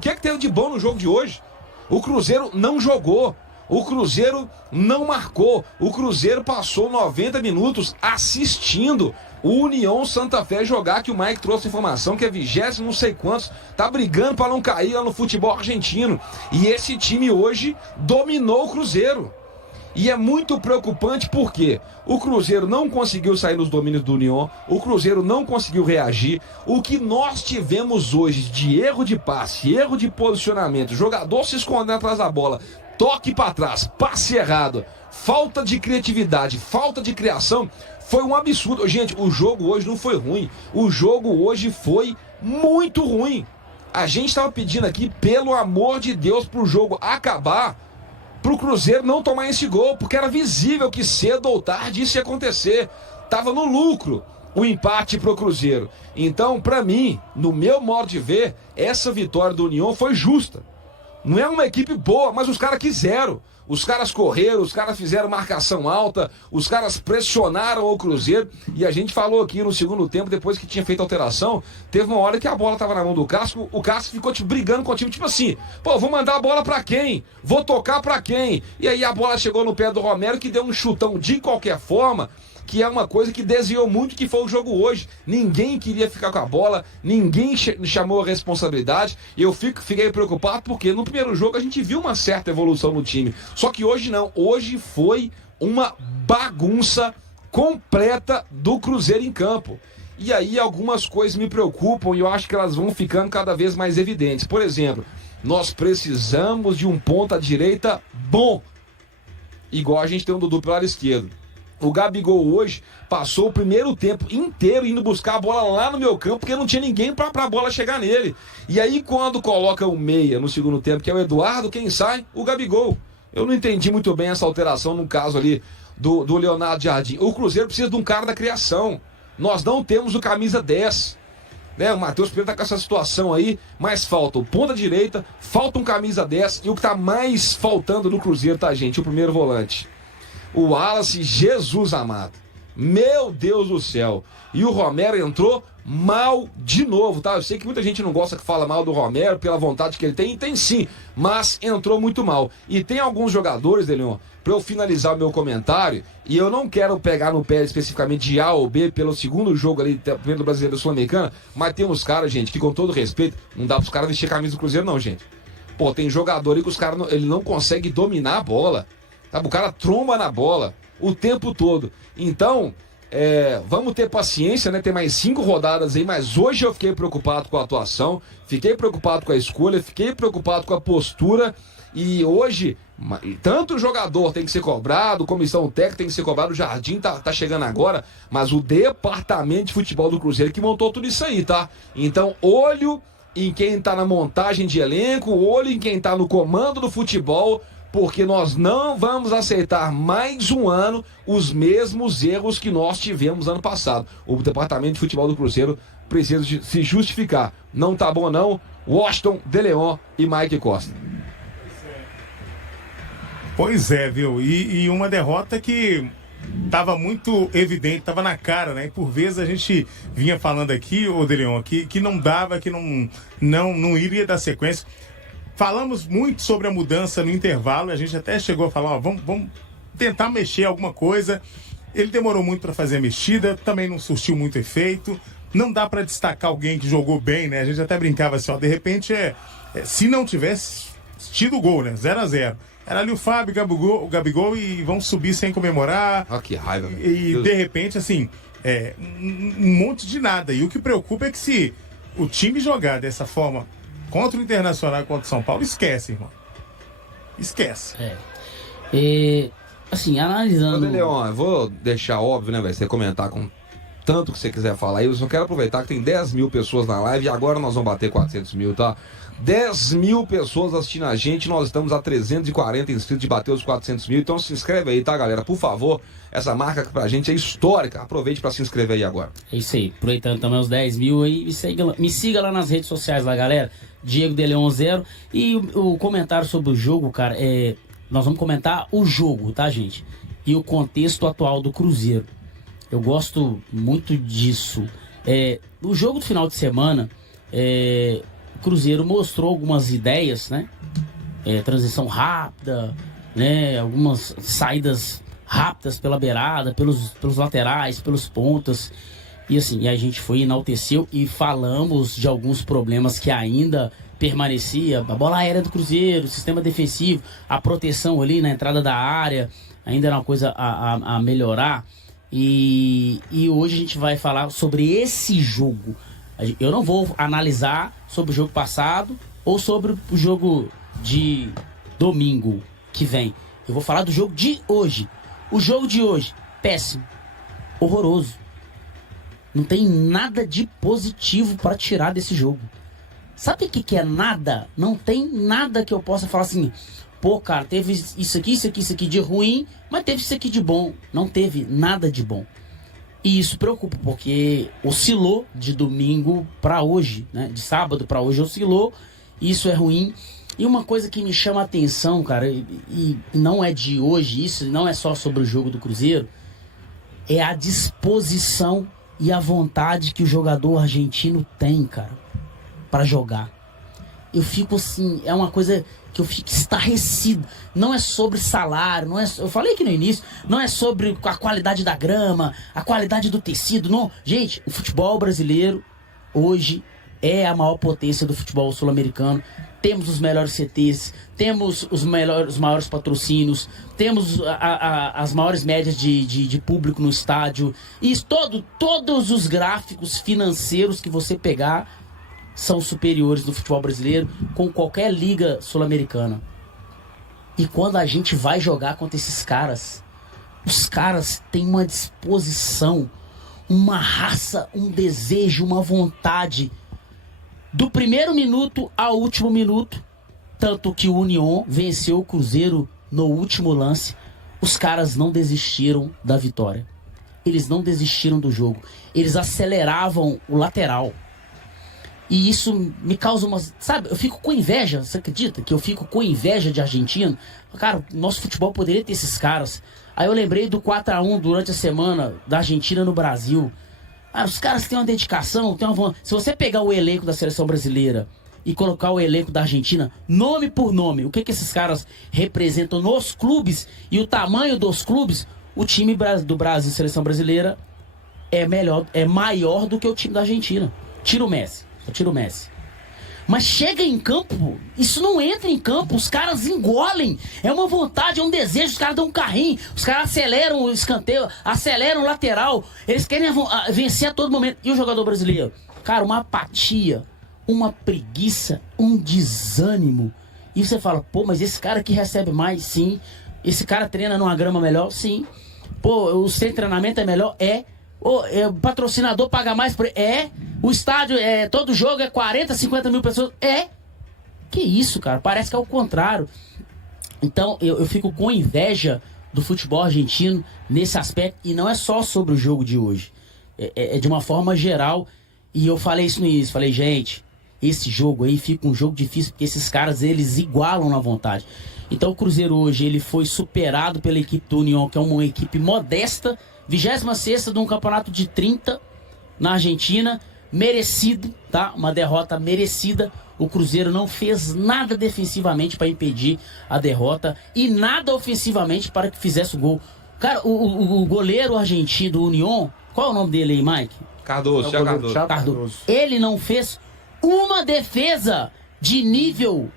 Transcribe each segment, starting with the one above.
O que é que teve de bom no jogo de hoje? O Cruzeiro não jogou. O Cruzeiro não marcou. O Cruzeiro passou 90 minutos assistindo o União Santa Fé jogar, que o Mike trouxe informação que é 20º não sei quantos, tá brigando para não cair lá no futebol argentino. E esse time hoje dominou o Cruzeiro. E é muito preocupante porque o Cruzeiro não conseguiu sair nos domínios do União, o Cruzeiro não conseguiu reagir. O que nós tivemos hoje de erro de passe, erro de posicionamento, jogador se escondendo atrás da bola, toque para trás, passe errado, falta de criatividade, falta de criação, foi um absurdo. Gente, o jogo hoje não foi ruim, o jogo hoje foi muito ruim. A gente estava pedindo aqui, pelo amor de Deus, pro jogo acabar, pro Cruzeiro não tomar esse gol, porque era visível que cedo ou tarde isso ia acontecer. Tava no lucro o empate pro Cruzeiro. Então, para mim, no meu modo de ver, essa vitória do União foi justa. Não é uma equipe boa, mas os caras quiseram. Os caras correram, os caras fizeram marcação alta, os caras pressionaram o Cruzeiro. E a gente falou aqui no segundo tempo, depois que tinha feito a alteração, teve uma hora que a bola tava na mão do Casco, o Casco ficou brigando com o time, tipo assim, pô, vou mandar a bola pra quem? Vou tocar pra quem? E aí a bola chegou no pé do Romero, que deu um chutão de qualquer forma, que é uma coisa que desviou muito, que foi o jogo hoje. Ninguém queria ficar com a bola, ninguém chamou a responsabilidade. Eu fiquei preocupado porque no primeiro jogo a gente viu uma certa evolução no time. Só que hoje não, hoje foi uma bagunça completa do Cruzeiro em campo. E aí algumas coisas me preocupam e eu acho que elas vão ficando cada vez mais evidentes. Por exemplo, nós precisamos de um ponta-direita bom, igual a gente tem um Dudu pelo lado esquerdo. O Gabigol hoje passou o primeiro tempo inteiro indo buscar a bola lá no meu campo, porque não tinha ninguém pra bola chegar nele. E aí quando coloca o meia no segundo tempo, que é o Eduardo, quem sai? O Gabigol. Eu não entendi muito bem essa alteração no caso ali do Leonardo Jardim. O Cruzeiro precisa de um cara da criação. Nós não temos o camisa 10. Né? O Matheus Pereira tá com essa situação aí, mas falta o ponta direita, falta um camisa 10 e o que tá mais faltando no Cruzeiro, tá, gente? O primeiro volante. O Wallace, Jesus amado. Meu Deus do céu. E o Romero entrou mal de novo, tá? Eu sei que muita gente não gosta que fala mal do Romero pela vontade que ele tem, e tem sim, mas entrou muito mal. E tem alguns jogadores, Deleon, pra eu finalizar o meu comentário, e eu não quero pegar no pé especificamente de A ou B pelo segundo jogo ali, pelo Brasileiro Sul-Americana, mas tem uns caras, gente, que com todo respeito, não dá pros caras vestir a camisa do Cruzeiro não, gente. Pô, tem jogador aí que os caras, ele não consegue dominar a bola. Sabe, o cara tromba na bola o tempo todo. Então, vamos ter paciência, né? Tem mais 5 rodadas aí, mas hoje eu fiquei preocupado com a atuação, fiquei preocupado com a escolha, fiquei preocupado com a postura. E hoje, tanto o jogador tem que ser cobrado, comissão técnica tem que ser cobrado, o Jardim tá chegando agora, mas o departamento de futebol do Cruzeiro que montou tudo isso aí, tá? Então, olho em quem tá na montagem de elenco, olho em quem tá no comando do futebol, porque nós não vamos aceitar mais um ano os mesmos erros que nós tivemos ano passado. O departamento de futebol do Cruzeiro precisa se justificar. Não tá bom não, Washington, De Leon e Mike Costa. Pois é, viu? E uma derrota que tava muito evidente, tava na cara, né? E por vezes a gente vinha falando aqui, ô De Leon, que não dava, que não iria dar sequência. Falamos muito sobre a mudança no intervalo, a gente até chegou a falar, ó, vamos tentar mexer alguma coisa. Ele demorou muito para fazer a mexida, também não surtiu muito efeito. Não dá para destacar alguém que jogou bem, né? A gente até brincava assim, ó, de repente se não tivesse tido gol, né? 0-0. Era ali o Fábio, o Gabigol e vão subir sem comemorar. Ah, que raiva, meu E Deus. De repente, assim, um monte de nada. E o que preocupa é que se o time jogar dessa forma contra o Internacional e contra o São Paulo, esquece, irmão. Esquece. Assim, analisando... Ô, Leon, eu vou deixar óbvio, né, velho? Você comentar com tanto que você quiser falar aí. Eu só quero aproveitar que tem 10 mil pessoas na live e agora nós vamos bater 400 mil, tá? 10 mil pessoas assistindo a gente. Nós estamos a 340 inscritos de bater os 400 mil. Então se inscreve aí, tá, galera? Por favor, essa marca pra gente é histórica. Aproveite pra se inscrever aí agora. É isso aí. Aproveitando também os 10 mil aí, me siga lá nas redes sociais lá, galera. Diego De Leon 0. E o comentário sobre o jogo, cara, nós vamos comentar o jogo, tá, gente? E o contexto atual do Cruzeiro. Eu gosto muito disso. No jogo do final de semana, Cruzeiro mostrou algumas ideias, né? Transição rápida, né? Algumas saídas rápidas pela beirada, pelos laterais, pelos pontas. E assim, a gente foi, enalteceu e falamos de alguns problemas que ainda permanecia. A bola aérea do Cruzeiro, o sistema defensivo, a proteção ali na entrada da área, ainda era uma coisa a melhorar. E hoje a gente vai falar sobre esse jogo. Eu não vou analisar sobre o jogo passado ou sobre o jogo de domingo que vem. Eu vou falar do jogo de hoje. O jogo de hoje, péssimo, horroroso. Não tem nada de positivo para tirar desse jogo. Sabe o que é nada? Não tem nada que eu possa falar assim, pô, cara, teve isso aqui de ruim, mas teve isso aqui de bom. Não teve nada de bom. E isso preocupa, porque oscilou de domingo para hoje, né? De sábado para hoje oscilou. Isso é ruim. E uma coisa que me chama a atenção, cara, e não é de hoje, isso não é só sobre o jogo do Cruzeiro, é a disposição e a vontade que o jogador argentino tem, cara, para jogar. Eu fico assim, é uma coisa que eu fico estarrecido. Não é sobre salário, não é, eu falei aqui no início, não é sobre a qualidade da grama, a qualidade do tecido, não. Gente, o futebol brasileiro hoje é a maior potência do futebol sul-americano. Temos os melhores CTs, temos os maiores patrocínios, temos as maiores médias de público no estádio. E todos os gráficos financeiros que você pegar são superiores do futebol brasileiro com qualquer liga sul-americana. E quando a gente vai jogar contra esses caras, os caras têm uma disposição, uma raça, um desejo, uma vontade. Do primeiro minuto ao último minuto, tanto que o União venceu o Cruzeiro no último lance, os caras não desistiram da vitória. Eles não desistiram do jogo. Eles aceleravam o lateral. E isso me causa uma... Sabe, eu fico com inveja, você acredita? Que eu fico com inveja de argentino? Cara, nosso futebol poderia ter esses caras. Aí eu lembrei do 4-1 durante a semana da Argentina no Brasil. Ah, os caras têm uma dedicação, têm uma... Se você pegar o elenco da seleção brasileira e colocar o elenco da Argentina, nome por nome, o que esses caras representam nos clubes e o tamanho dos clubes, o time do Brasil, seleção brasileira, é maior do que o time da Argentina. Tira o Messi, só tira o Messi. Mas chega em campo, isso não entra em campo, os caras engolem, é uma vontade, é um desejo, os caras dão um carrinho, os caras aceleram o escanteio, aceleram o lateral, eles querem vencer a todo momento. E o jogador brasileiro? Cara, uma apatia, uma preguiça, um desânimo. E você fala, pô, mas esse cara aqui recebe mais? Sim. Esse cara treina numa grama melhor? Sim. Pô, o seu treinamento é melhor? É. O patrocinador paga mais por... O estádio, todo jogo é 40, 50 mil pessoas. Que isso, cara? Parece que é o contrário. Então, eu fico com inveja do futebol argentino nesse aspecto. E não é só sobre o jogo de hoje. É de uma forma geral. E eu falei isso no início. Falei, gente, esse jogo aí fica um jogo difícil, porque esses caras, eles igualam na vontade. Então, o Cruzeiro hoje, ele foi superado pela equipe do União, que é uma equipe modesta, 26ª de um campeonato de 30 na Argentina, merecido, tá? Uma derrota merecida. O Cruzeiro não fez nada defensivamente para impedir a derrota e nada ofensivamente para que fizesse o gol. Cara, o goleiro argentino do União, qual é o nome dele aí, Mike? Cardoso. Cardoso. Ele não fez uma defesa de nível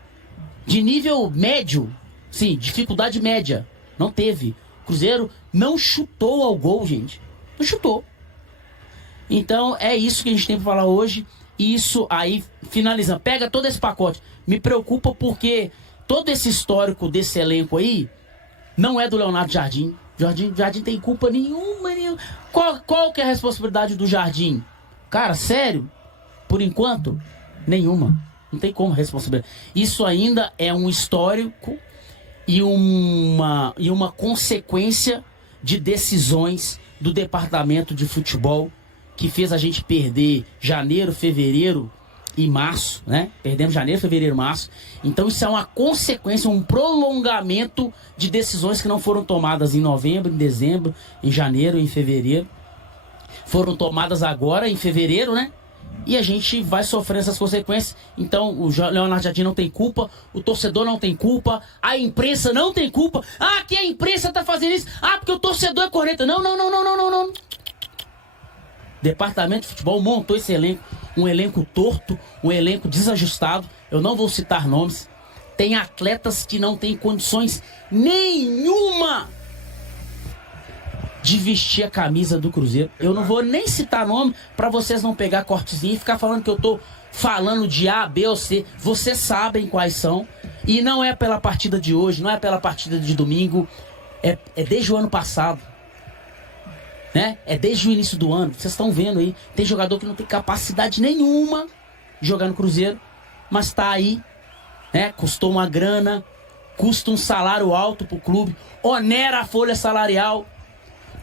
médio, sim, dificuldade média. Não teve. O Cruzeiro não chutou ao gol, gente. Não chutou. Então, é isso que a gente tem para falar hoje. Isso aí, finalizando. Pega todo esse pacote. Me preocupa porque todo esse histórico desse elenco aí não é do Leonardo Jardim. Jardim tem culpa nenhuma. Qual que é a responsabilidade do Jardim? Cara, sério? Por enquanto, nenhuma. Não tem como responsabilidade. Isso ainda é um histórico e uma consequência de decisões do departamento de futebol que fez a gente perder janeiro, fevereiro e março, né? Perdemos janeiro, fevereiro, março. Então isso é uma consequência, um prolongamento de decisões que não foram tomadas em novembro, em dezembro, em janeiro, em fevereiro. Foram tomadas agora em fevereiro, né? E a gente vai sofrer essas consequências. Então o Leonardo Jardim não tem culpa, o torcedor não tem culpa, a imprensa não tem culpa. Ah, que a imprensa tá fazendo isso. Ah, porque o torcedor é corneta. Não. Departamento de Futebol montou esse elenco, um elenco torto, um elenco desajustado. Eu não vou citar nomes. Tem atletas que não têm condições nenhuma de vestir a camisa do Cruzeiro. Eu não vou nem citar nome para vocês não pegar cortezinho e ficar falando que eu tô falando de A, B ou C. Vocês sabem quais são. E não é pela partida de hoje, não é pela partida de domingo. É desde o ano passado. Né? É desde o início do ano. Vocês estão vendo aí. Tem jogador que não tem capacidade nenhuma de jogar no Cruzeiro, mas tá aí, né? Custou uma grana, custa um salário alto pro clube, onera a folha salarial,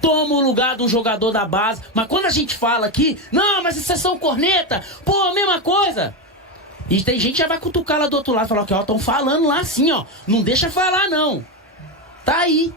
toma o lugar de um jogador da base. Mas quando a gente fala aqui, não, mas vocês são corneta, pô, a mesma coisa. E tem gente que já vai cutucar lá do outro lado, falar que, ó, estão falando lá assim, ó, não deixa falar não. Tá aí.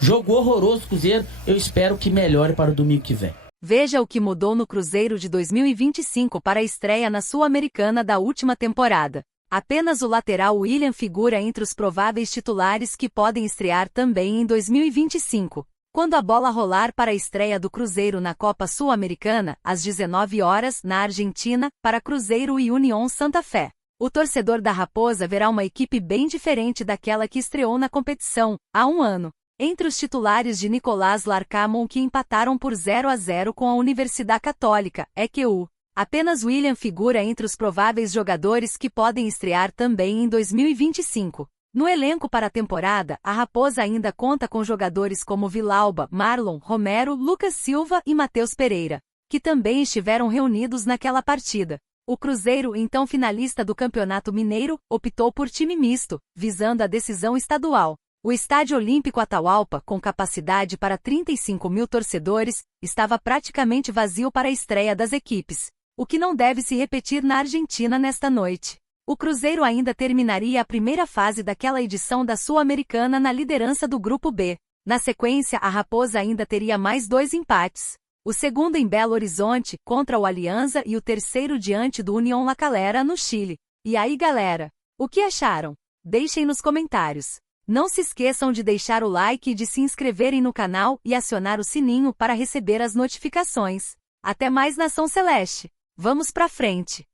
Jogo horroroso Cruzeiro, eu espero que melhore para o domingo que vem. Veja o que mudou no Cruzeiro de 2025 para a estreia na Sul-Americana da última temporada. Apenas o lateral William figura entre os prováveis titulares que podem estrear também em 2025. Quando a bola rolar para a estreia do Cruzeiro na Copa Sul-Americana, às 19 horas, na Argentina, para Cruzeiro e União Santa Fé. O torcedor da Raposa verá uma equipe bem diferente daquela que estreou na competição, há um ano. Entre os titulares de Nicolás Larcamon que empataram por 0-0 com a Universidade Católica, EQU. Apenas William figura entre os prováveis jogadores que podem estrear também em 2025. No elenco para a temporada, a Raposa ainda conta com jogadores como Vilauba, Marlon, Romero, Lucas Silva e Matheus Pereira, que também estiveram reunidos naquela partida. O Cruzeiro, então finalista do Campeonato Mineiro, optou por time misto, visando a decisão estadual. O Estádio Olímpico Atahualpa, com capacidade para 35 mil torcedores, estava praticamente vazio para a estreia das equipes, o que não deve se repetir na Argentina nesta noite. O Cruzeiro ainda terminaria a primeira fase daquela edição da Sul-Americana na liderança do Grupo B. Na sequência, a Raposa ainda teria mais 2 empates. O segundo em Belo Horizonte, contra o Alianza, e o terceiro diante do União La Calera, no Chile. E aí, galera? O que acharam? Deixem nos comentários. Não se esqueçam de deixar o like e de se inscreverem no canal e acionar o sininho para receber as notificações. Até mais, Nação Celeste! Vamos pra frente!